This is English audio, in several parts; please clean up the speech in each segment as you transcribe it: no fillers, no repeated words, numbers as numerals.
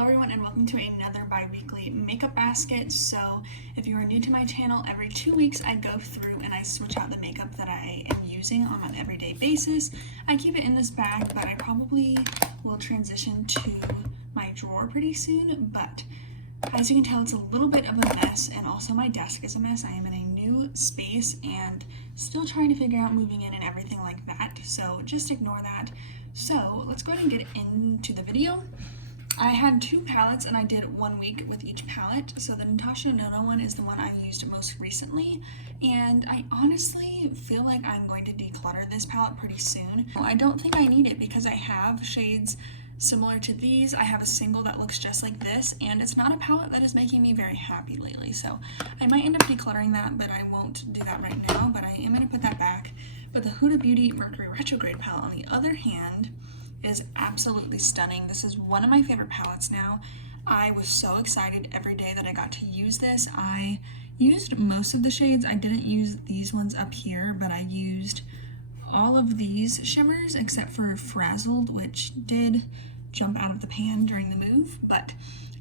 Hello everyone and welcome to another bi-weekly makeup basket. So if you are new to my channel, every 2 weeks I go through and I switch out the makeup that I am using on an everyday basis. I keep it in this bag, but I probably will transition to my drawer pretty soon. But as you can tell, it's a little bit of a mess, and also my desk is a mess. I am in a new space and still trying to figure out moving in and everything like that, so just ignore that. So let's go ahead and get into the video. I had 2 palettes and I did 1 week with each palette. So the Natasha Nono one is the one I used most recently, and I honestly feel like I'm going to declutter this palette pretty soon. I don't think I need it because I have shades similar to these. I have a single that looks just like this, and it's not a palette that is making me very happy lately, so I might end up decluttering that, but I won't do that right now, but I am going to put that back. But the Huda Beauty Mercury Retrograde palette, on the other hand, is absolutely stunning. This is one of my favorite palettes now. I was so excited every day that I got to use this. I used most of the shades. I didn't use these ones up here, but I used all of these shimmers except for Frazzled, which did jump out of the pan during the move, but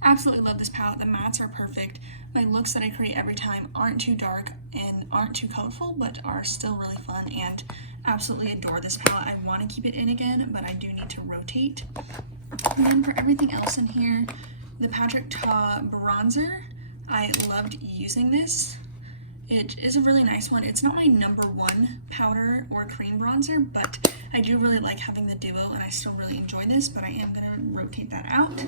absolutely love this palette. The mattes are perfect. My looks that I create every time aren't too dark and aren't too colorful, but are still really fun, and absolutely adore this palette. I want to keep it in again, but I do need to rotate. And then for everything else in here, the Patrick Ta bronzer, I loved using this. It is a really nice one. It's not my #1 powder or cream bronzer, but I do really like having the duo, and I still really enjoy this, but I am going to rotate that out.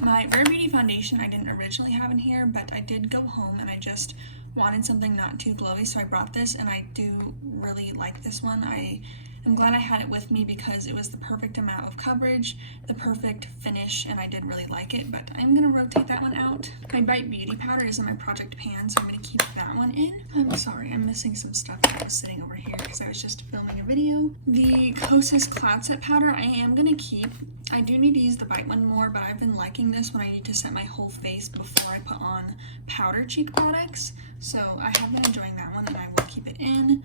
My Rare Beauty foundation I didn't originally have in here, but I did go home and I just wanted something not too glowy, so I brought this, and I do really like this one. I am glad I had it with me because it was the perfect amount of coverage, the perfect finish, and I did really like it, but I'm going to rotate that one out. My Bite Beauty powder is in my project pan, so I'm going to keep that one in. I'm sorry, I'm missing some stuff that was sitting over here because I was just filming a video. The Kosas Cloud Set powder I am going to keep. I do need to use the Bite one more, but I've been liking this when I need to set my whole face before I put on powder cheek products, so I have been enjoying that one and I will keep it in.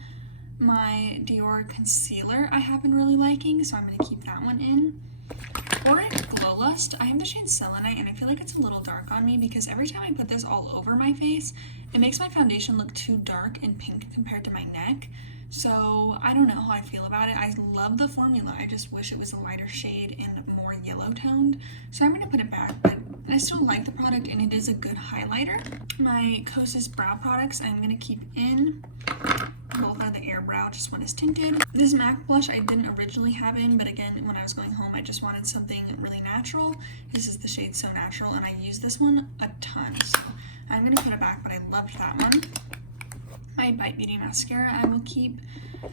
My Dior concealer I have been really liking, so I'm going to keep that one in. Auric Glow Lust, I have the shade Selenite, and I feel like it's a little dark on me because every time I put this all over my face, it makes my foundation look too dark and pink compared to my neck. So I don't know how I feel about it. I love the formula, I just wish it was a lighter shade and more yellow toned. So I'm going to put it back, but I still like the product and it is a good highlighter. My Kosas brow products I'm going to keep in. Both are the Air Brow, just one is tinted. This MAC blush I didn't originally have in, but again, when I was going home, I just wanted something really natural. This is the shade So Natural, and I use this one a ton, so I'm going to put it back, but I loved that one. My Bite Beauty mascara I will keep,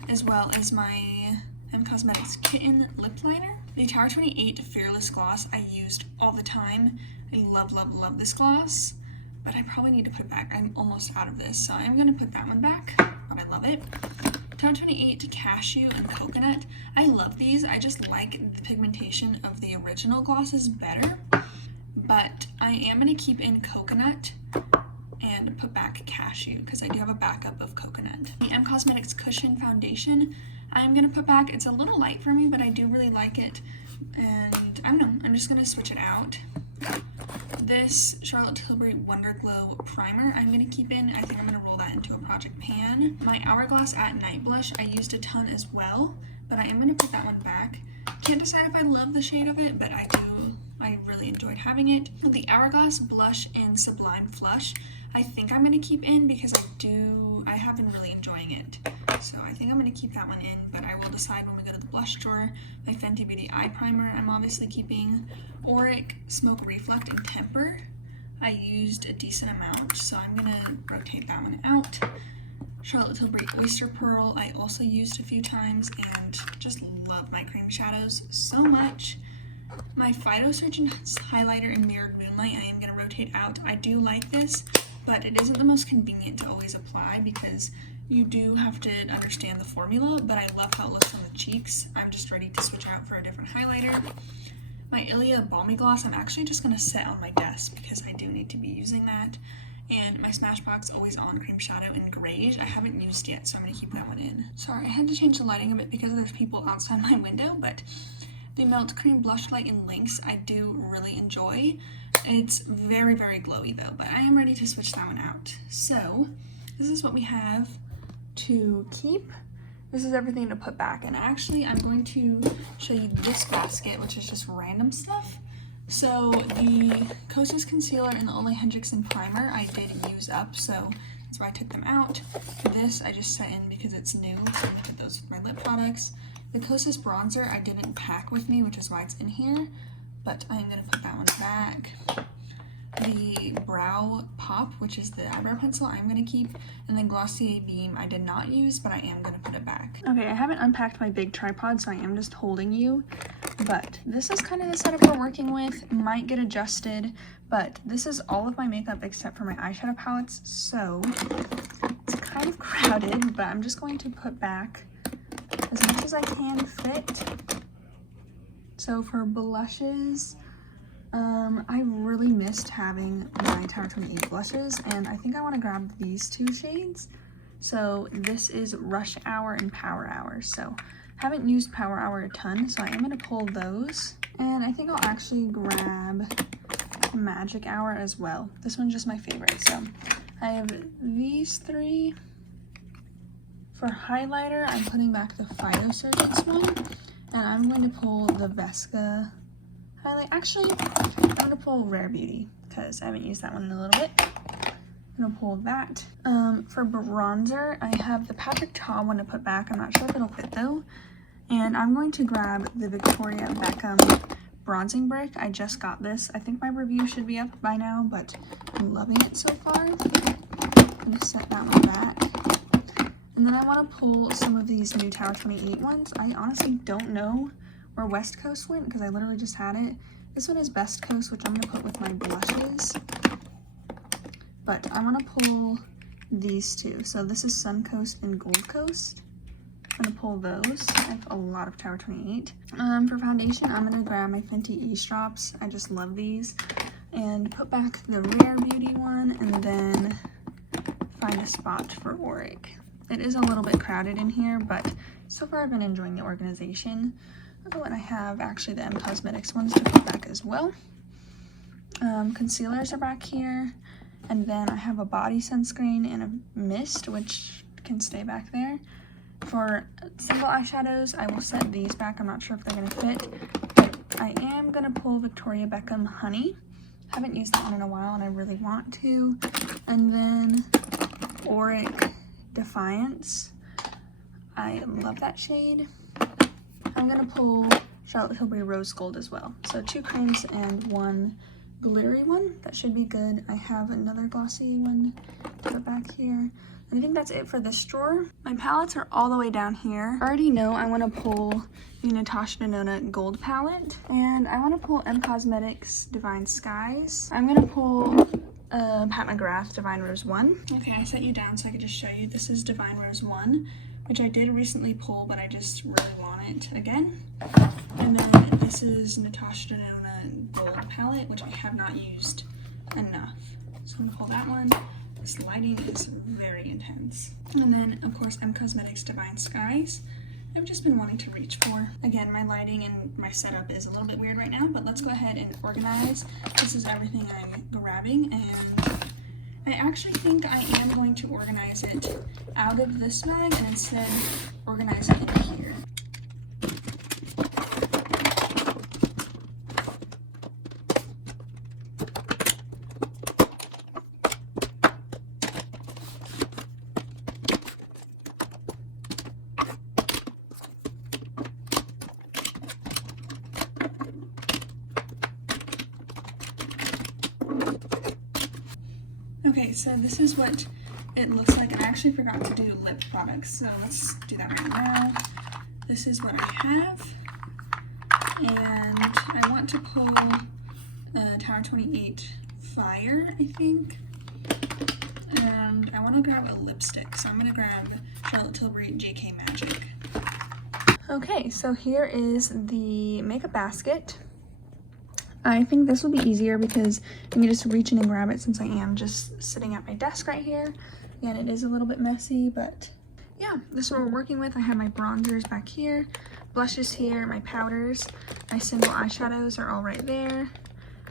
as well as my Cosmetics Kitten lip liner. The Tower 28 Fearless Gloss I used all the time. I love, love, love this gloss, but I probably need to put it back. I'm almost out of this, so I'm going to put that one back, but I love it. Tower 28 Cashew and Coconut. I love these. I just like the pigmentation of the original glosses better, but I am going to keep in Coconut and put back Cashew because I do have a backup of Coconut. The Cosmetics Cushion Foundation I am going to put back. It's a little light for me, but I do really like it, and I don't know, I'm just going to switch it out. This Charlotte Tilbury Wonder Glow Primer I'm going to keep in. I think I'm going to roll that into a project pan. My Hourglass at Night Blush I used a ton as well, but I am going to put that one back. Can't decide if I love the shade of it, but I do. I really enjoyed having it. The Hourglass Blush in Sublime Flush I think I'm going to keep in because I have been really enjoying it. So I think I'm going to keep that one in, but I will decide when we go to the blush drawer. My Fenty Beauty Eye Primer I'm obviously keeping. Auric Smoke Reflect and Temper I used a decent amount, so I'm going to rotate that one out. Charlotte Tilbury Oyster Pearl I also used a few times and just love my cream shadows so much. My Phytosurgeon highlighter in Mirrored Moonlight I am going to rotate out. I do like this, but it isn't the most convenient to always apply because you do have to understand the formula, but I love how it looks on the cheeks. I'm just ready to switch out for a different highlighter. My Ilia Balmy Gloss I'm actually just going to set on my desk because I do need to be using that. And my Smashbox Always On Cream Shadow in Grayish I haven't used yet, so I'm going to keep that one in. Sorry, I had to change the lighting a bit because there's people outside my window, but The Melt Cream Blush Light in Lynx I do really enjoy. It's very, very glowy though, but I am ready to switch that one out. So this is what we have to keep. This is everything to put back. And actually I'm going to show you this basket, which is just random stuff. So the Kosas Concealer and the Ole Henriksen Primer I did use up, so that's why I took them out. This I just set in because it's new, so I'm gonna put those with my lip products. The Kosas Bronzer I didn't pack with me, which is why it's in here, but I'm gonna put that one back. The Brow Pop, which is the eyebrow pencil, I'm gonna keep, and then Glossier Beam I did not use, but I am gonna put it back. Okay, I haven't unpacked my big tripod, so I am just holding you, but this is kind of the setup we're working with. Might get adjusted, but this is all of my makeup except for my eyeshadow palettes, so it's kind of crowded, but I'm just going to put back as much as I can fit. So for blushes, I really missed having my Tower 28 blushes, and I think I want to grab these two shades. So this is Rush Hour and Power Hour. So haven't used Power Hour a ton, so I am going to pull those. And I think I'll actually grab Magic Hour as well. This one's just my favorite. So I have these three. For highlighter, I'm putting back the Phytosurgence one, and I'm going to pull the Vesca highlight. Actually, I'm going to pull Rare Beauty because I haven't used that one in a little bit. I'm going to pull that. For bronzer, I have the Patrick Ta one to put back. I'm not sure if it'll fit though. And I'm going to grab the Victoria Beckham bronzing brick. I just got this. I think my review should be up by now, but I'm loving it so far. I'm going to set that one back. And then I want to pull some of these new Tower 28 ones. I honestly don't know where West Coast went because I literally just had it. This one is Best Coast, which I'm going to put with my blushes. But I want to pull these two. So this is Sun Coast and Gold Coast. I'm going to pull those. I have a lot of Tower 28. For foundation, I'm going to grab my Fenty Eavesdrops. I just love these. And put back the Rare Beauty one, and then find a spot for Auric. It is a little bit crowded in here, but so far I've been enjoying the organization. Oh, and I have actually the M Cosmetics ones to put back as well. Concealers are back here, and then I have a body sunscreen and a mist, which can stay back there. For single eyeshadows, I will set these back. I'm not sure if they're going to fit, but I am going to pull Victoria Beckham Honey. Haven't used that one in a while, and I really want to. And then Auric Defiance. I love that shade. I'm gonna pull Charlotte Tilbury Rose Gold as well. So 2 creams and 1 glittery one. That should be good. I have another glossy one to put back here. And I think that's it for this drawer. My palettes are all the way down here. I already know I want to pull the Natasha Denona Gold palette. And I want to pull M Cosmetics Divine Skies. I'm gonna pull Pat McGrath Divine Rose 1. Okay, I set you down so I could just show you. This is Divine Rose 1, which I did recently pull, but I just really want it again. And then this is Natasha Denona Gold palette, which I have not used enough. So I'm gonna pull that one. This lighting is very intense. And then, of course, M Cosmetics Divine Skies. I've just been wanting to reach for. Again, my lighting and my setup is a little bit weird right now, but let's go ahead and organize. This is everything I'm grabbing, and I actually think I am going to organize it out of this bag and instead organize it in here. Okay, so this is what it looks like. I actually forgot to do lip products, so let's do that right now. This is what I have, and I want to pull Tower 28 Fire, I think, and I want to grab a lipstick, so I'm going to grab Charlotte Tilbury JK Magic. Okay, so here is the makeup basket. I think this will be easier because I can just reach in and grab it since I am just sitting at my desk right here. Again, it is a little bit messy, but yeah, this is what we're working with. I have my bronzers back here, blushes here, my powders, my symbol eyeshadows are all right there.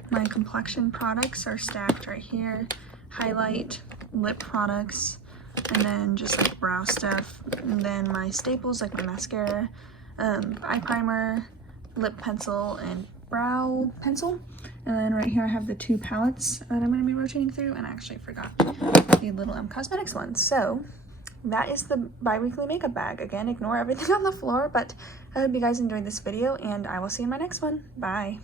My complexion products are stacked right here. Highlight, lip products, and then just like brow stuff. And then my staples like my mascara, eye primer, lip pencil, and brow pencil. And then right here I have the 2 palettes that I'm going to be rotating through, and I actually forgot the little Cosmetics one. So that is the bi-weekly makeup bag. Again, ignore everything on the floor, but I hope you guys enjoyed this video, and I will see you in my next one. Bye!